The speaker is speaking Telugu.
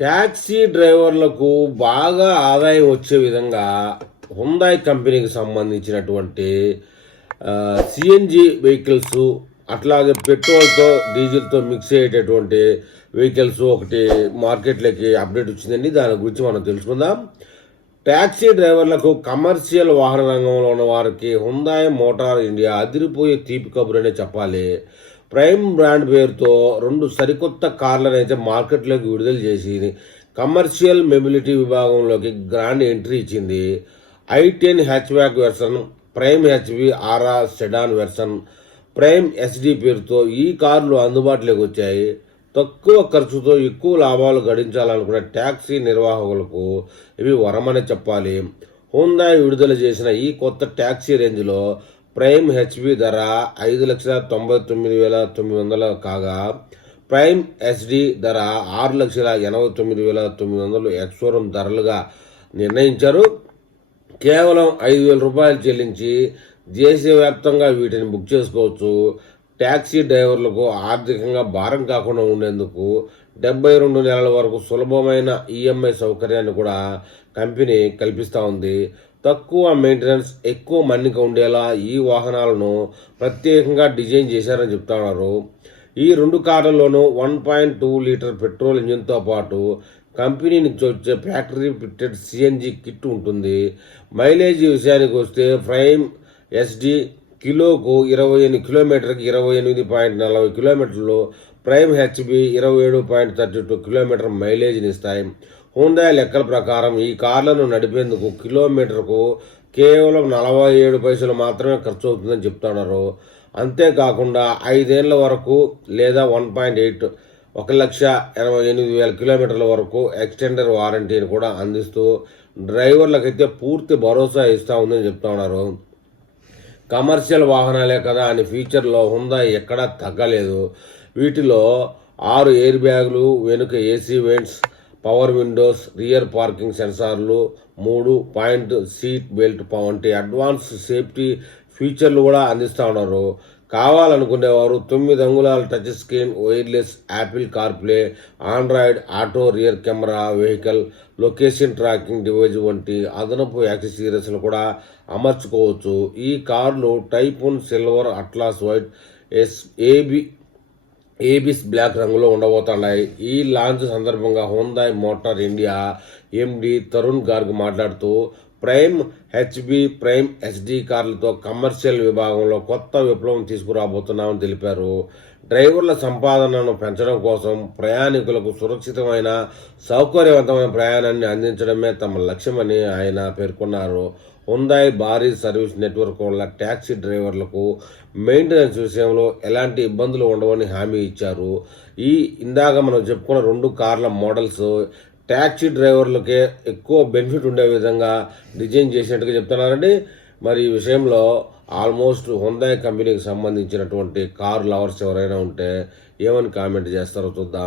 ట్యాక్సీ డ్రైవర్లకు బాగా ఆదాయం వచ్చే విధంగా హుందాయ్ కంపెనీకి సంబంధించినటువంటి సిఎన్జి వెహికల్స్, అట్లాగే పెట్రోల్తో డీజిల్తో మిక్స్ అయ్యేటటువంటి వెహికల్స్ ఒకటి మార్కెట్లోకి అప్డేట్ వచ్చిందండి. దాని గురించి మనం తెలుసుకుందాం. ట్యాక్సీ డ్రైవర్లకు, కమర్షియల్ వాహన రంగంలో ఉన్న వారికి హుందాయ్ మోటార్ ఇండియా అదిరిపోయే తీపి కబురనే చెప్పాలి. ప్రైమ్ బ్రాండ్ పేరుతో 2 సరికొత్త కార్లను అయితే మార్కెట్లోకి విడుదల చేసి కమర్షియల్ మొబిలిటీ విభాగంలోకి గ్రాండ్ ఎంట్రీ ఇచ్చింది. i10 hatchback version, Prime HB Aura sedan version, Prime SD పేరుతో ఈ కార్లు అందుబాటులోకి వచ్చాయి. తక్కువ ఖర్చుతో ఎక్కువ లాభాలు గడించాలనుకునే ట్యాక్సీ నిర్వాహకులకు ఇవి వరమని చెప్పాలి. హుందాయ్ విడుదల చేసిన ఈ కొత్త ట్యాక్సీ రేంజ్లో ప్రైమ్ హెచ్బి ధర 5,99,900 కాగా, ప్రైమ్ ఎస్డి ధర 6,89,900 ఎక్స్షోరూమ్ ధరలుగా నిర్ణయించారు. కేవలం 5,000 రూపాయలు చెల్లించి దేశవ్యాప్తంగా వీటిని బుక్ చేసుకోవచ్చు. ట్యాక్సీ డ్రైవర్లకు ఆర్థికంగా భారం కాకుండా ఉండేందుకు 72 నెలల వరకు సులభమైన ఈఎంఐ సౌకర్యాన్ని కూడా కంపెనీ కల్పిస్తూ ఉంది. తక్కువ మెయింటెనెన్స్, ఎక్కువ మన్నిక ఉండేలా ఈ వాహనాలను ప్రత్యేకంగా డిజైన్ చేశారని చెప్తున్నారు. ఈ 2 కార్లలోనూ 1.2 లీటర్ పెట్రోల్ ఇంజిన్తో పాటు కంపెనీ నుంచి వచ్చే ఫ్యాక్టరీ ఫిట్టెడ్ సిఎన్జి కిట్ ఉంటుంది. మైలేజ్ విషయానికి వస్తే ప్రైమ్ ఎస్డి కిలోకు 28 కిలోమీటర్కి 28.40 కిలోమీటర్లు, ప్రైమ్ హెచ్బి 27.32 కిలోమీటర్ మైలేజ్ని ఇస్తాయి. హుందాయ్ లెక్కల ప్రకారం ఈ కార్లను నడిపేందుకు కిలోమీటర్కు కేవలం 47 పైసలు మాత్రమే ఖర్చు అవుతుందని చెప్తున్నారు. అంతేకాకుండా 5 ఏళ్ల వరకు లేదా 1,88,000 కిలోమీటర్ల వరకు ఎక్స్టెండర్ వారంటీని కూడా అందిస్తూ డ్రైవర్లకైతే పూర్తి భరోసా ఇస్తూ ఉందని చెప్తా ఉన్నారు. కమర్షియల్ వాహనాలే కదా అని ఫీచర్లో హుందాయ్ ఎక్కడా తగ్గలేదు. వీటిలో 6 ఎయిర్ బ్యాగులు, వెనుక AC vents, power windows, rear parking సెన్సార్లు, 3 పాయింట్ సీట్ బెల్ట్ వంటి అడ్వాన్స్ సేఫ్టీ ఫీచర్లు కూడా అందిస్తూ ఉన్నారు. కావాలనుకునేవారు 9 అంగుళాల touch screen, wireless Apple CarPlay, Android Auto, rear camera, vehicle location tracking device వంటి అదనపు యాక్సెసరీస్లు కూడా అమర్చుకోవచ్చు. ఈ కార్లు type 1 silver, Atlas white, Abyss black రంగులో ఉండబోతున్నాయి. ఈ లాంచ్ సందర్భంగా Hyundai Motor India MD Tarun Garg మాట్లాడుతూ, ప్రైమ్ హెచ్బి, ప్రైమ్ ఎస్డి కార్లతో కమర్షియల్ విభాగంలో కొత్త విప్లవం తీసుకురాబోతున్నామని తెలిపారు. డ్రైవర్ల సంపాదనను పెంచడం కోసం ప్రయాణికులకు సురక్షితమైన, సౌకర్యవంతమైన ప్రయాణాన్ని అందించడమే తమ లక్ష్యమని ఆయన పేర్కొన్నారు. హుందాయ్ భారీ సర్వీస్ నెట్వర్క్ వల్ల ట్యాక్సీ డ్రైవర్లకు మెయింటెనెన్స్ విషయంలో ఎలాంటి ఇబ్బందులు ఉండవని హామీ ఇచ్చారు. ఇందాక మనం చెప్పుకున్న 2 కార్ల మోడల్స్ ట్యాక్సీ డ్రైవర్లకే ఎక్కువ బెనిఫిట్ ఉండే విధంగా డిజైన్ చేసినట్టుగా చెప్తున్నారండి. మరి ఈ విషయంలో ఆల్మోస్ట్ హుందాయ్ కంపెనీకి సంబంధించినటువంటి కార్ లవర్స్ ఎవరైనా ఉంటే ఏమని కామెంట్ చేస్తారో చూద్దాం.